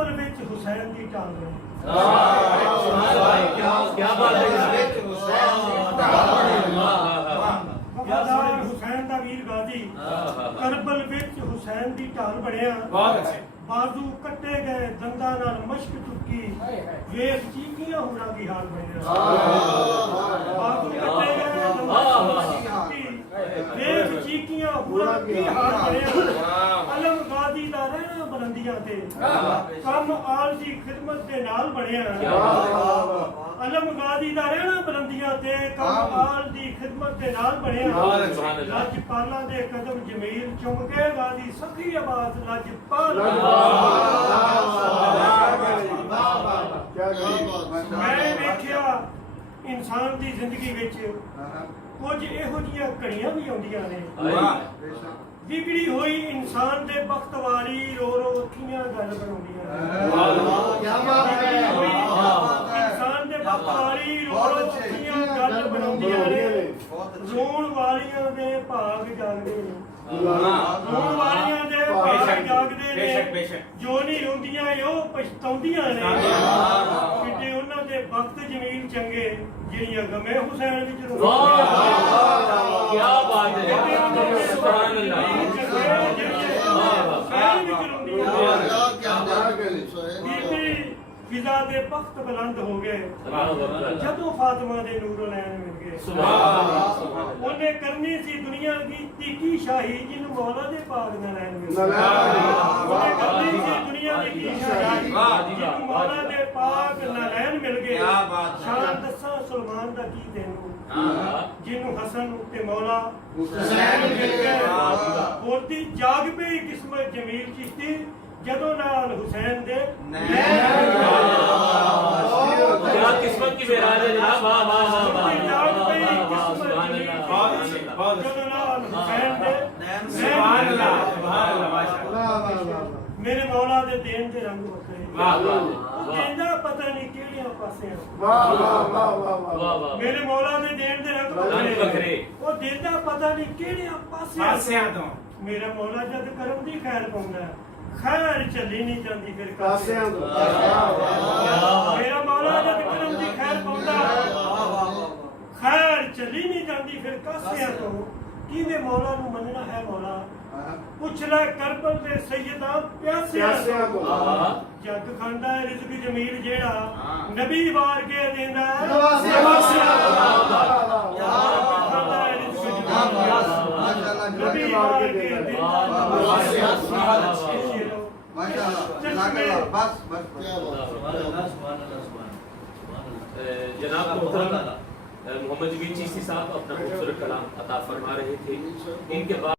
करबल विच हुसैन दी टाल बनी। क्या बात है, वफादार हुसैन दा वीर गाजी करबल विच हुसैन दी ढाल बनया। बाजू कट्टे गए दंदा नाल मश्क चुकी वेख चीकियां हुणा दी हाल बनया। बाजू कट्टे गए दंदा नाल मश्क चुकी वेख चीकियां हुणा दी हाल बनया। अलम गाजी दा रहना बुलंदियां ते कम आल दी खिदमत दे नाल बनया। अलम गाजी दा रहना बुलंदियां ते कम आल दी खिदमत दे नाल बनया। लजपालां दे कदम जमील चुम के गाजी सखी आवाज लजपाल। मैं वेखिया इंसान दी जिंदगी विच कुछ इहो जिहियां घड़ियां भी आउंदियां ने। बिगड़ी हुई इंसान दे बख्त वाली रो रो अखियां गल बनाउंदियां ने। इंसान दे बख्त वाली रो रो अखियां गल बनाउंदियां ने। रोण वालियां दे भाग जागदे ने। रोण वालियां दे भाग जागदे ने। जो नहीं रोंदियां ओ पछताउंदियां ने। किते उन्हां दे वक्त जमीन चंगे जिहड़ियां गमे हुसैन विच रोंदियां। क्या बात है, सुभान अल्लाह। फिजा दे वक्त बुलंद हो गए जदों फातिमा दे नूरो नैन मिल गए। उन्हें करनी सी दुनिया की तीखी शाही जिन्हों मौला दे पाक दा नैन मिल गए। उन्हें करनी सी दुनिया की तीखी शाही जिन्हों मौला दे पाक दा नैन मिल गए। शान दसा सुलेमान दा की तैनूं जिन्हों हसन ते मौला हुसैन मिल गए। बोलती जाग पे किस्मत जमील चिश्ती जदों नाल हुसैन दे क्या किस्मत की मेराज है जनाब। वाह वाह वाह वाह। जाग पे किस्मत जमील जदों नाल हुसैन दे सुभान अल्लाह सुभान अल्लाह माशाअल्लाह। मेरे मौला दे देन दे रंग वखरे। वाह वाह। देंदा पता नहीं किहड़ियां पासे। वाह वाह वाह वाह। मेरे मौला दे देन दे रंग वखरे। ओ देंदा पता नहीं किहड़ियां पासे तो। मेरा मौला जद करम दी खैर पाउंदा खैर चली नहीं जाती फिर कासियां तो। मेरा मौला जद करम दी खैर पाउंदा खैर चली नहीं जाती फिर कासियां तो। किवें मौला नूं मनना है मौला पुछ ले करबल दे सैयदा प्यासियां तो। जग खांदा है रिज़्क जमील जेड़ा नबी वार के देंदा है नवासियां खांदा है रिज़्क जमील नबी वार के देंदा नवासियां। जनाब मोहतरम मोहम्मद जमील चिश्ती साहब अपना खूबसूरत कलाम अता फरमा रहे थे। इनके बाद